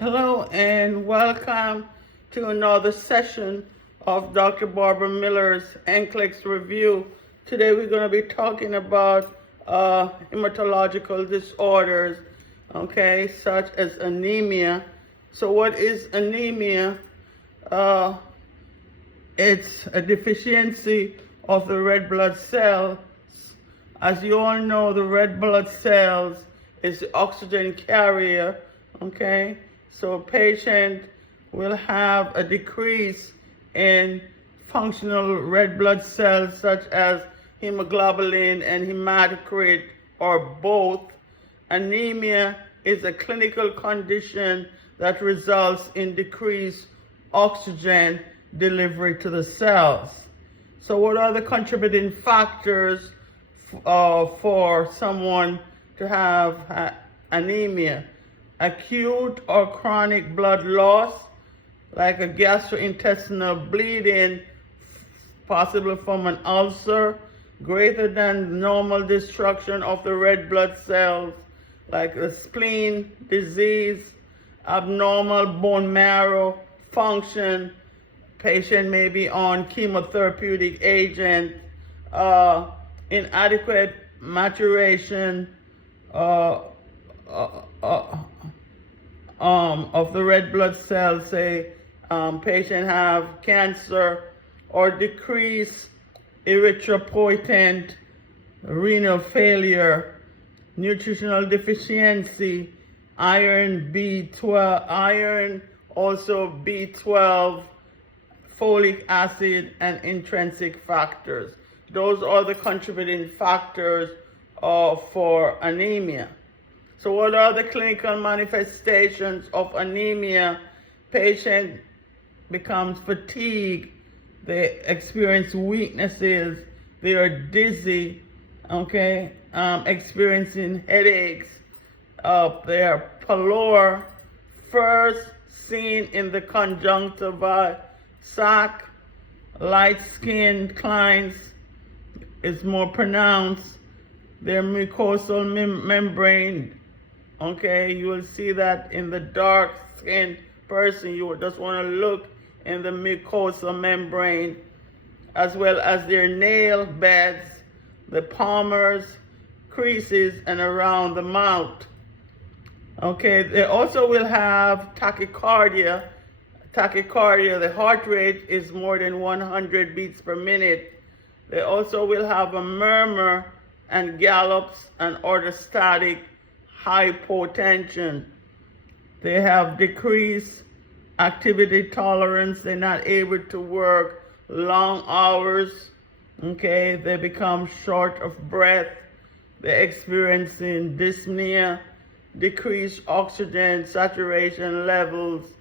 Hello and welcome to another session of Dr. Barbara Miller's NCLEX review. Today we're going to be talking about hematological disorders, okay, such as anemia. So what is anemia? It's a deficiency of the red blood cells. As you all know, the red blood cells is the oxygen carrier, okay? So a patient will have a decrease in functional red blood cells such as hemoglobin and hematocrit or both. Anemia is a clinical condition that results in decreased oxygen delivery to the cells. So what are the contributing factors for someone to have anemia? Acute or chronic blood loss, like a gastrointestinal bleeding, possibly from an ulcer, greater than normal destruction of the red blood cells, like a spleen disease, abnormal bone marrow function, patient may be on chemotherapeutic agent, inadequate maturation of the red blood cells, say patient have cancer, or decreased erythropoietin, renal failure, nutritional deficiency, iron B12, iron, also B12, folic acid, and intrinsic factors. Those are the contributing factors for anemia. So what are the clinical manifestations of anemia? Patient becomes fatigued, they experience weaknesses, they are dizzy, okay, experiencing headaches, they are pallor, first seen in the conjunctiva sac, light skin clients is more pronounced, their mucosal membrane, okay, you will see that in the dark skinned person. You will just want to look in the mucosal membrane, as well as their nail beds, the palmars, creases, and around the mouth. Okay, they also will have tachycardia. Tachycardia, the heart rate is more than 100 beats per minute. They also will have a murmur and gallops and orthostatic hypotension. They have decreased activity tolerance. They're not able to work long hours. Okay, they become short of breath. They're experiencing dyspnea, decreased oxygen saturation levels.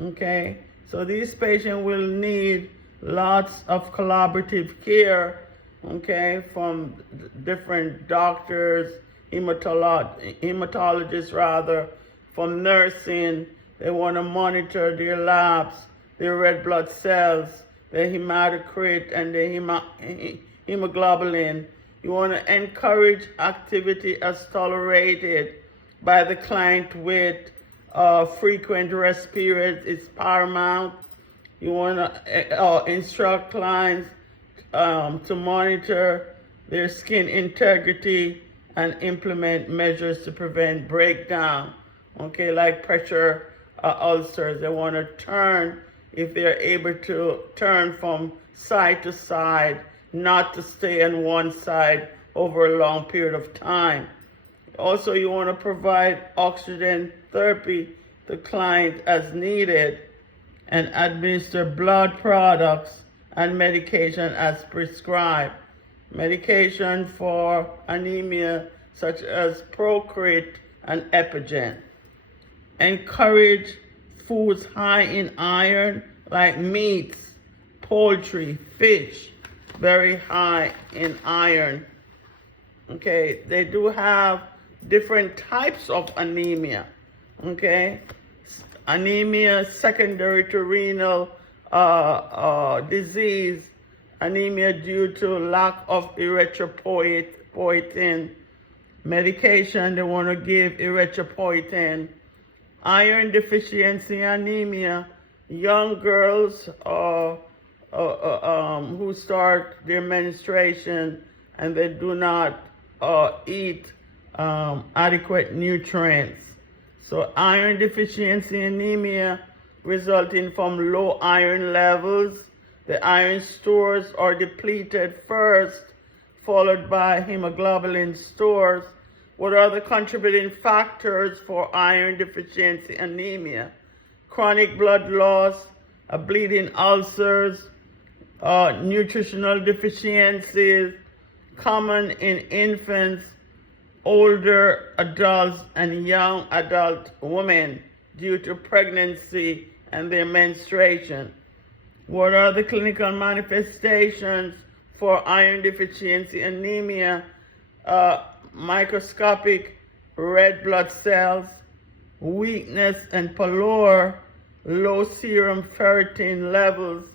Okay, so these patients will need lots of collaborative care, okay, from different doctors, hematologists rather, from nursing. They want to monitor their labs, their red blood cells, their hematocrit, and their hemoglobin. You want to encourage activity as tolerated by the client with frequent rest periods is paramount. You want to instruct clients to monitor their skin integrity and implement measures to prevent breakdown, okay, like pressure ulcers. They want to turn, if they're able to turn from side to side, not to stay on one side over a long period of time. Also, you want to provide oxygen therapy to client as needed and administer blood products and medication as prescribed. Medication for anemia such as Procrit and Epigen. Encourage foods high in iron like meats, poultry, fish, very high in iron. Okay, they do have different types of anemia. Okay, anemia secondary to renal disease, anemia due to lack of erythropoietin. Medication, they want to give erythropoietin. iron deficiency anemia, young girls who start their menstruation and they do not eat adequate nutrients. So iron deficiency anemia resulting from low iron levels. The iron stores are depleted first, followed by hemoglobin stores. What are the contributing factors for iron deficiency anemia? Chronic blood loss, bleeding ulcers, nutritional deficiencies, common in infants, older adults, and young adult women due to pregnancy and their menstruation. What are the clinical manifestations for iron deficiency anemia? Microscopic red blood cells, weakness and pallor, low serum ferritin levels.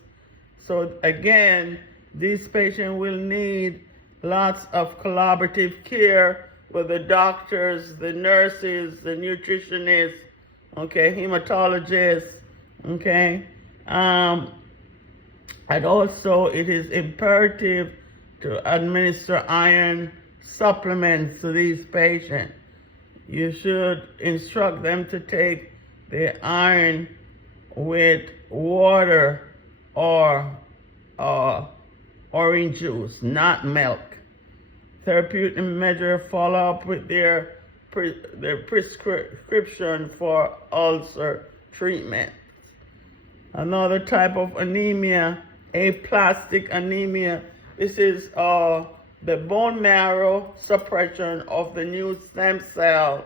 So again, these patients will need lots of collaborative care with the doctors, the nurses, the nutritionists, okay, hematologists, okay. And also it is imperative to administer iron supplements to these patients. You should instruct them to take the iron with water or orange juice, not milk. Therapeutic measure follow up with their prescription for ulcer treatment. Another type of anemia, aplastic anemia. This is the bone marrow suppression of the new stem cell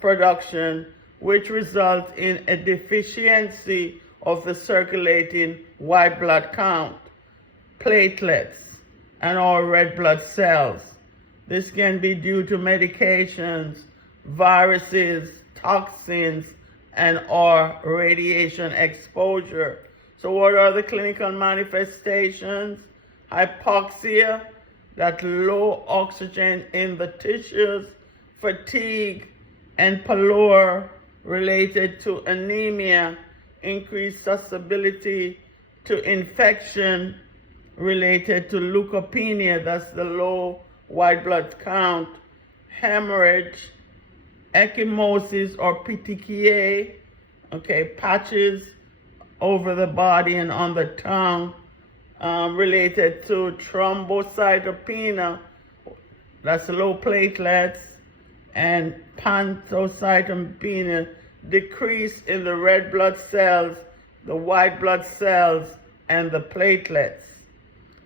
production, which results in a deficiency of the circulating white blood count, platelets, and all red blood cells. This can be due to medications, viruses, toxins, and or radiation exposure. So what are the clinical manifestations? Hypoxia, that low oxygen in the tissues, fatigue, and pallor related to anemia, increased susceptibility to infection related to leukopenia, that's the low white blood count, hemorrhage, ecchymosis or petechiae, okay, patches over the body and on the tongue, related to thrombocytopenia, that's low platelets, and pantocytopenia, decrease in the red blood cells, the white blood cells, and the platelets.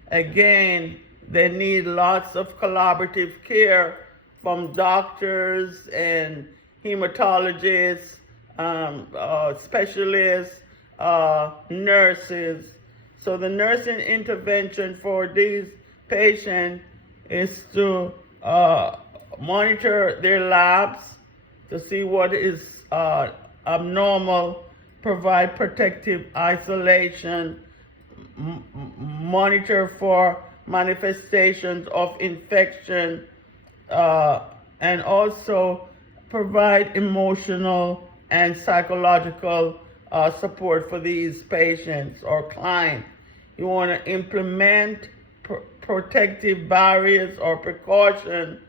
Again, they need lots of collaborative care from doctors and hematologists, specialists, nurses. So the nursing intervention for these patients is to monitor their labs to see what is abnormal, provide protective isolation, monitor for manifestations of infection, and also provide emotional and psychological support for these patients or clients. You want to implement protective barriers or precaution,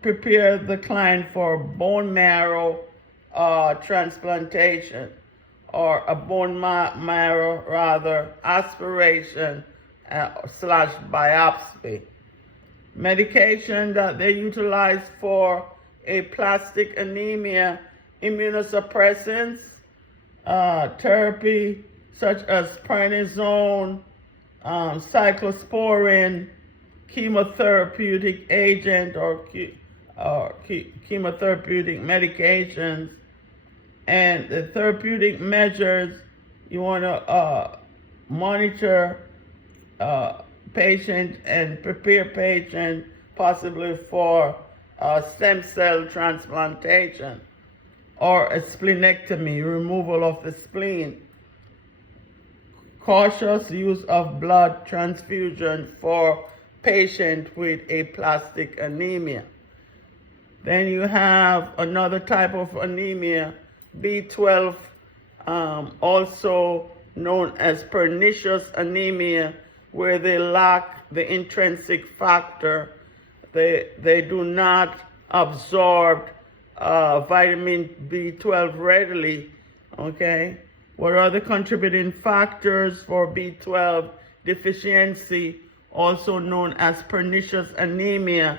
prepare the client for bone marrow transplantation, or a bone marrow aspiration slash biopsy. Medication that they utilize for aplastic anemia, immunosuppressants, therapy such as prednisone, cyclosporin, chemotherapeutic agent or chemotherapeutic medications. And the therapeutic measures, you want to monitor patient and prepare patient possibly for stem cell transplantation or a splenectomy, removal of the spleen. Cautious use of blood transfusion for patient with aplastic anemia. Then you have another type of anemia, B12, also known as pernicious anemia, where they lack the intrinsic factor. They do not absorb vitamin B12 readily, okay? What are the contributing factors for B12 deficiency, also known as pernicious anemia?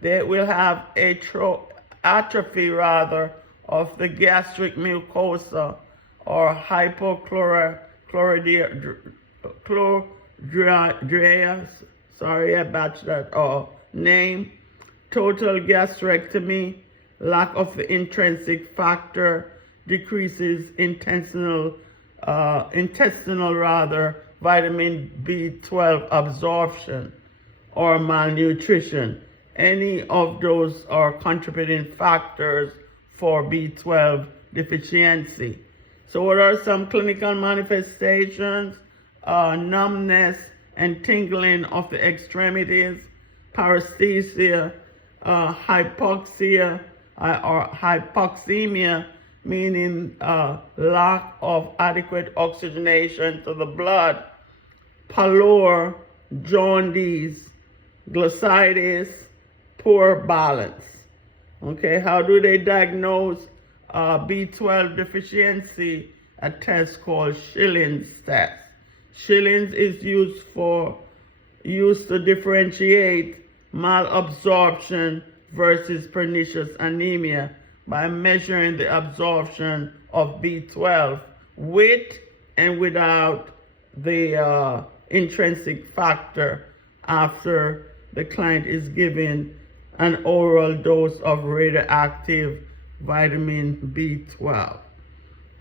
They will have atrophy of the gastric mucosa, or hypochlorhydria, sorry I botched that name, total gastrectomy, lack of the intrinsic factor, decreases intestinal vitamin B12 absorption, or malnutrition. Any of those are contributing factors for B12 deficiency. So what are some clinical manifestations? Numbness and tingling of the extremities, paresthesia, hypoxia or hypoxemia, meaning lack of adequate oxygenation to the blood, pallor, jaundice, glossitis, poor balance. Okay, how do they diagnose B12 deficiency? A test called Schilling's test. Schilling's is used to differentiate malabsorption versus pernicious anemia by measuring the absorption of B12 with and without the intrinsic factor after the client is given an oral dose of radioactive vitamin B12.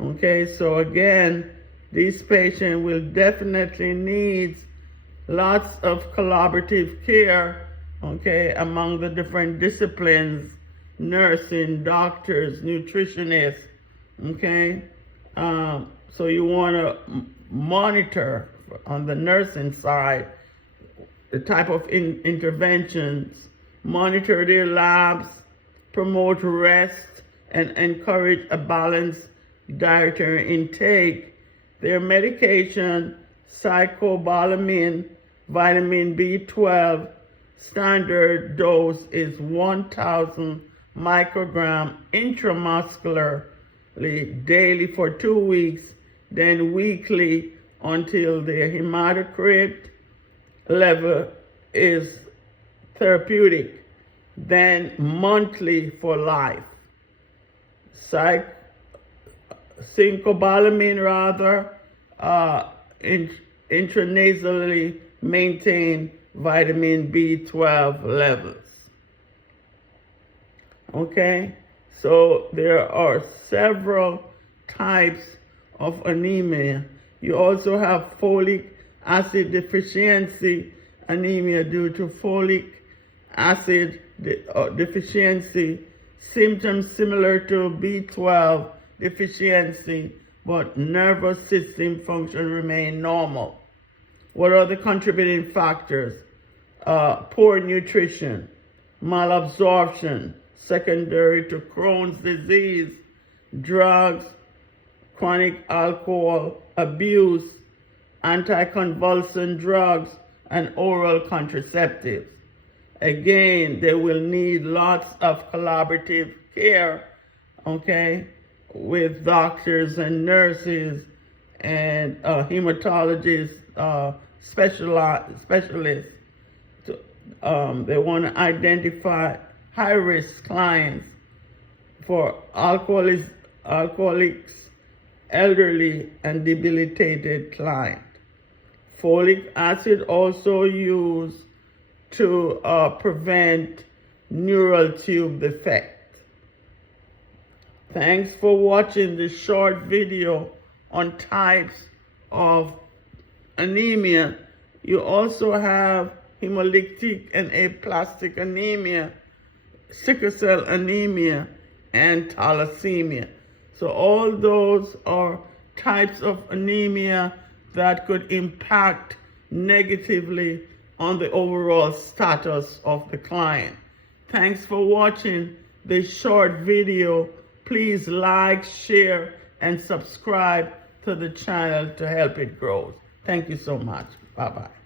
Okay, so again, this patient will definitely need lots of collaborative care, okay, among the different disciplines, nursing, doctors, nutritionists, okay? So you want to monitor on the nursing side the type of interventions, monitor their labs, promote rest, and encourage a balanced dietary intake. Their medication, cycobalamin, vitamin B12, standard dose is 1,000 microgram intramuscularly daily for 2 weeks, then weekly until their hematocrit level is therapeutic, then monthly for life. Cycobalamin intranasally maintain vitamin B12 levels. Okay, so there are several types of anemia. You also have folic acid deficiency anemia due to folic acid deficiency, symptoms similar to B12 deficiency, but nervous system function remain normal. What are the contributing factors? Poor nutrition, malabsorption, secondary to Crohn's disease, drugs, chronic alcohol abuse, anticonvulsant drugs, and oral contraceptives. Again, they will need lots of collaborative care, okay, with doctors and nurses and hematologists, specialists. They want to identify high-risk clients for alcoholics, elderly, and debilitated clients. Folic acid also used to prevent neural tube defect. Thanks for watching this short video on types of anemia. You also have hemolytic and aplastic anemia, sickle cell anemia, and thalassemia. So all those are types of anemia that could impact negatively on the overall status of the client. Thanks for watching. this short video, please like, share, and subscribe to the channel to help it grow. Thank you so much. Bye-bye.